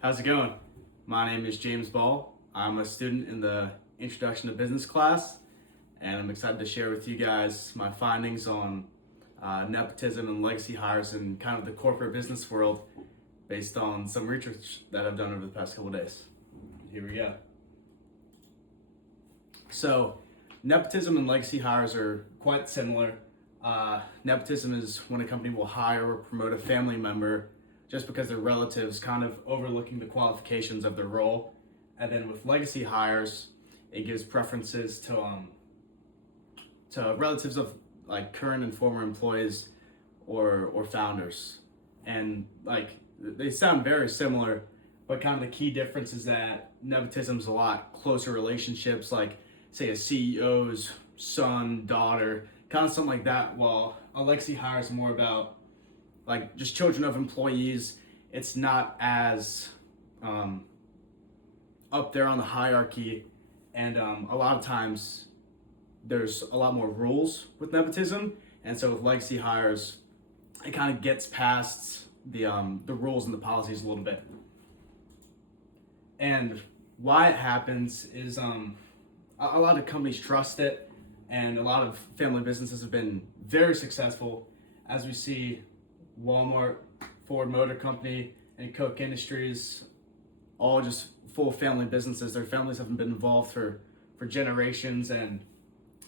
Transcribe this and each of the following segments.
How's it going? My name is James Ball. I'm a student in the Introduction to Business class, and I'm excited to share with you guys my findings on nepotism and legacy hires in kind of the corporate business world based on some research that I've done over the past couple days. Here we go. So, nepotism and legacy hires are quite similar. Nepotism is when a company will hire or promote a family member just because their relatives, kind of overlooking the qualifications of their role. And then with legacy hires, it gives preferences to relatives of like current and former employees or founders. And like they sound very similar, but kind of the key difference is that nepotism is a lot closer relationships, like say a CEO's son, daughter, kind of something like that. While a legacy hire is more about like just children of employees. It's not as up there on the hierarchy, and a lot of times there's a lot more rules with nepotism, and so with legacy hires, it kind of gets past the rules and the policies a little bit. And why it happens is a lot of companies trust it, and a lot of family businesses have been very successful, as we see Walmart, Ford Motor Company, and Koch Industries, all just full family businesses. Their families have been involved for generations, and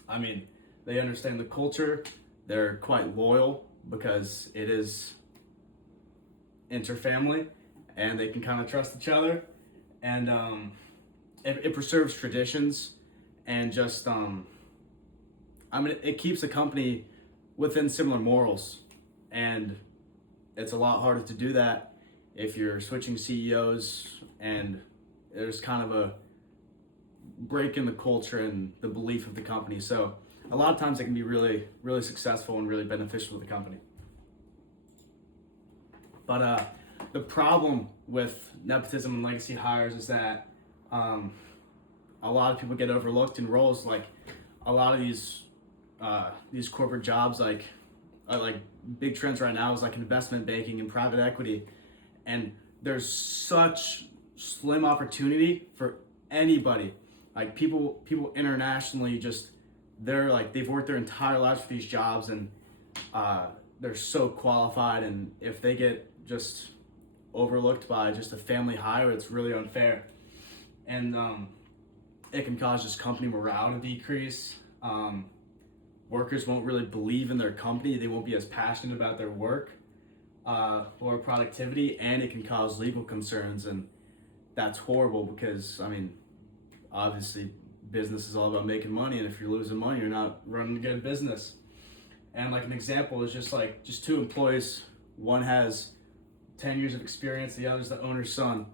I mean, they understand the culture. They're quite loyal because it is interfamily, and they can kind of trust each other, and it preserves traditions, and just it keeps the company within similar morals, and it's a lot harder to do that if you're switching CEOs and there's kind of a break in the culture and the belief of the company. So a lot of times it can be really, really successful and really beneficial to the company. But the problem with nepotism and legacy hires is that a lot of people get overlooked in roles. Like a lot of these corporate jobs, like big trends right now is like investment banking and private equity, and there's such slim opportunity for anybody. Like people internationally, just they've worked their entire lives for these jobs, and they're so qualified, and if they get just overlooked by just a family hire, it's really unfair, and it can cause just company morale to decrease. Workers won't really believe in their company. They won't be as passionate about their work or productivity, and it can cause legal concerns, and that's horrible because, I mean, obviously business is all about making money, and if you're losing money, you're not running a good business. And like an example is just two employees. One has 10 years of experience, the other's the owner's son,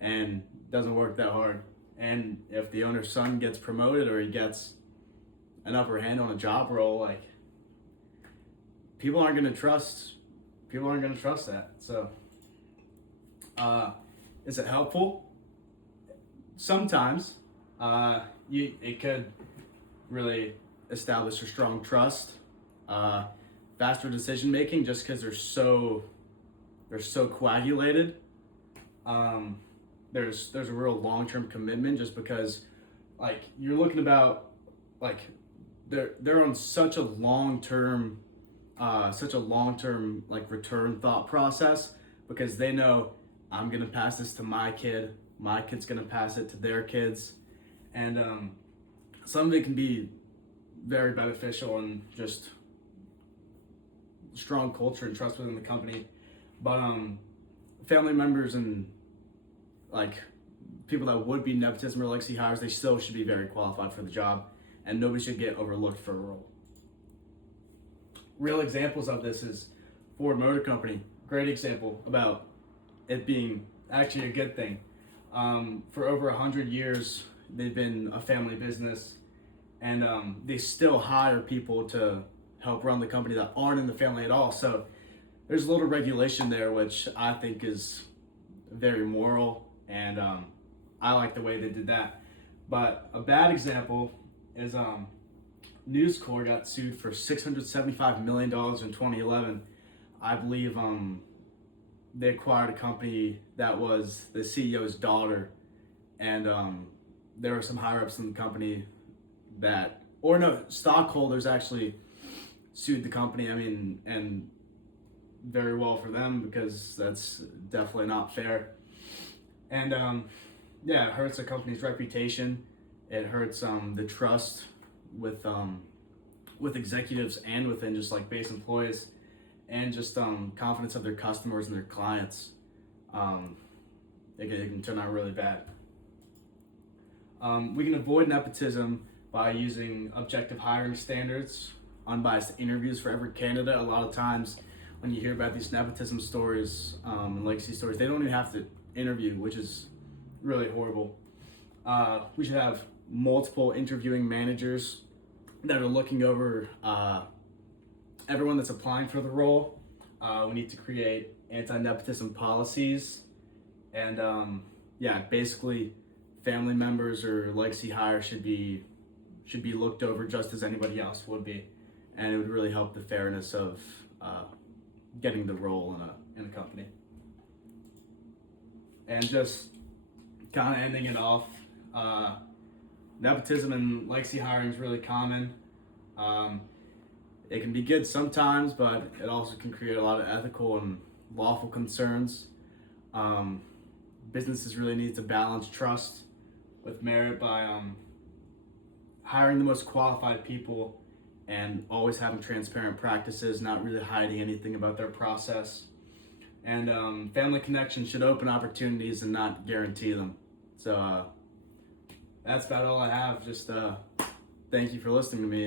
and doesn't work that hard. And if the owner's son gets promoted or he gets an upper hand on a job role, like people aren't going to trust that. So is it helpful? Sometimes it could really establish a strong trust, faster decision making, just because they're so coagulated. There's a real long-term commitment, just because like you're looking about like they're on such a long-term like return thought process, because they know I'm gonna pass this to my kid's gonna pass it to their kids, and some of it can be very beneficial and just strong culture and trust within the company. But family members and like people that would be nepotism or legacy hires, they still should be very qualified for the job, and nobody should get overlooked for a role. Real examples of this is Ford Motor Company. Great example about it being actually a good thing. For over 100 years, they've been a family business, and they still hire people to help run the company that aren't in the family at all. So there's a little regulation there, which I think is very moral, and I like the way they did that. But a bad example is News Corp got sued for $675 million in 2011. I believe they acquired a company that was the CEO's daughter, and there were some higher ups in the company that, or no, stockholders actually sued the company. I mean, and very well for them, because that's definitely not fair. And yeah, it hurts a company's reputation. It hurts the trust with executives and within just like base employees, and just confidence of their customers and their clients. It can turn out really bad. We can avoid nepotism by using objective hiring standards, unbiased interviews for every candidate. A lot of times when you hear about these nepotism stories and legacy stories, they don't even have to interview, which is really horrible. We should have multiple interviewing managers that are looking over everyone that's applying for the role. We need to create anti-nepotism policies, and yeah, basically family members or legacy hires should be looked over just as anybody else would be, and it would really help the fairness of getting the role in a company. And just kind of ending it off, nepotism and legacy hiring is really common. It can be good sometimes, but it also can create a lot of ethical and lawful concerns. Businesses really need to balance trust with merit by hiring the most qualified people and always having transparent practices, not really hiding anything about their process. And family connections should open opportunities and not guarantee them. So that's about all I have. Just thank you for listening to me.